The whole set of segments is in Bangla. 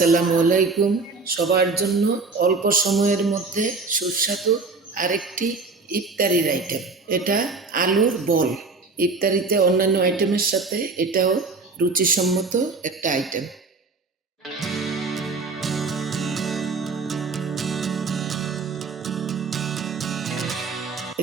আসসালামু আলাইকুম। সবার জন্য অল্প সময়ের মধ্যে সুস্বাদু আরেকটি ইফতারির আইটেম, এটা আলুর বল। ইফতারিতে অন্যান্য আইটেমের সাথে এটাও রুচিসম্মত একটা আইটেম।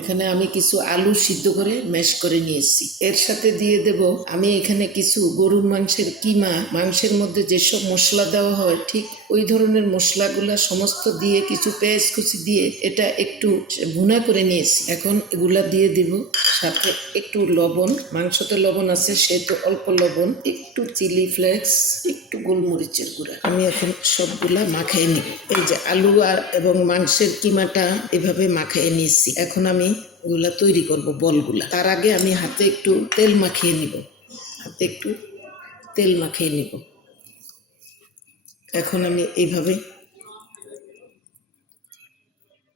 এখানে আমি কিছু আলু সিদ্ধ করে ম্যাশ করে নিয়েছি। এর সাথে দিয়ে দেব আমি এখানে কিছু গরুর মাংসের কিমা, মাংসের মধ্যে যেসব মশলা দেওয়া হয় ঠিক ওই ধরনের মশলাগুলা সমস্ত দিয়ে কিছু পেঁয়াজ কুচি দিয়ে এটা একটু ভুনা করে নিয়েছি। এখন এগুলা দিয়ে দিব, সাথে একটু লবণ, মাংসতে লবণ আছে সেহেতু অল্প লবণ, একটু চিলি ফ্লেক্স, একটু গোলমরিচের গুঁড়া। আমি এখন সবগুলা মাখিয়ে নিব। এই যে আলু এবং মাংসের কিমাটা এভাবে মাখিয়ে নিয়েছি। এখন আমি এগুলা তৈরি করব বলগুলা। তার আগে আমি হাতে একটু তেল মাখিয়ে নিব, এখন আমি এইভাবে,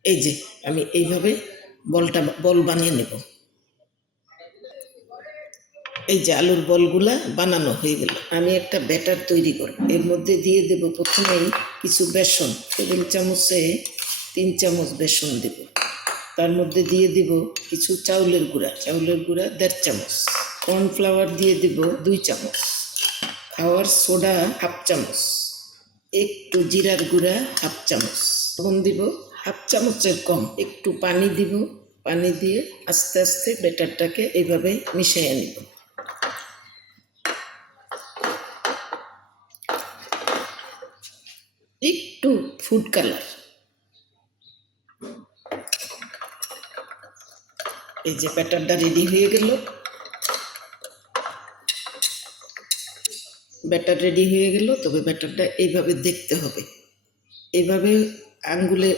এই যে আমি এইভাবে বল বানিয়ে নেব। এই যে আলুর বলগুলা বানানো হয়ে গেল। আমি একটা ব্যাটার তৈরি করব। এর মধ্যে দিয়ে দেব প্রথমেই কিছু বেসন, টেবিল চামচে 3 চামচ বেসন দেব। তার মধ্যে দিয়ে দেব কিছু চাউলের গুঁড়া 1.5 চামচ, কর্নফ্লাওয়ার দিয়ে দেব 2 চামচ, খাওয়ার সোডা 1/2 চামচ, একটু জিরার গুঁড়া 1/2 চামচ, লবণ দিব 1/2 চামচের কম, একটু পানি দিব। পানি দিয়ে আস্তে আস্তে ব্যাটারটাকে এইভাবে মিশিয়ে নিব। একটু ফুড কালার, এই যে ব্যাটারটা রেডি হয়ে গেল। তবে ব্যাটারটা এইভাবে দেখতে হবে, এইভাবে আঙ্গুলে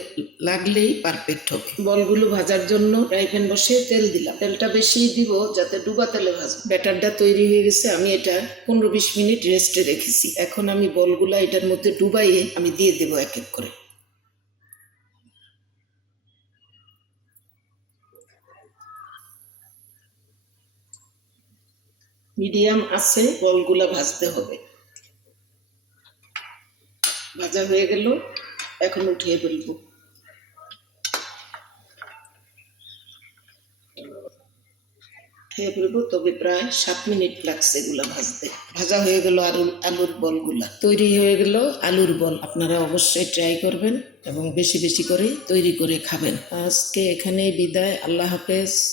লাগলেই পারফেক্ট হবে। বলগুলো ভাজার জন্য ফ্রাই প্যান বসিয়ে তেল দিলাম। তেলটা বেশি দিব যাতে ডুবা তেলে ভাজা। ব্যাটারটা তৈরি হয়ে গেছে, আমি এটা 15-20 মিনিট রেস্টে রেখেছি। এখন আমি বলগুলা এটার মধ্যে ডুবাইয়ে আমি দিয়ে দেবো এক এক করে। মিডিয়াম আছে বলগুলা ভাজতে হবে। ভাজা হয়ে গেল, এখন উঠিয়ে ফেলবো। তবে প্রায় 7 মিনিট লাগছে এগুলা ভাজতে। ভাজা হয়ে গেল আলুর বলগুলা, তৈরি হয়ে গেল আলুর বল। আপনারা অবশ্যই ট্রাই করবেন এবং বেশি বেশি করে তৈরি করে খাবেন। আজকে এখানেই বিদায়। আল্লাহ হাফেজ।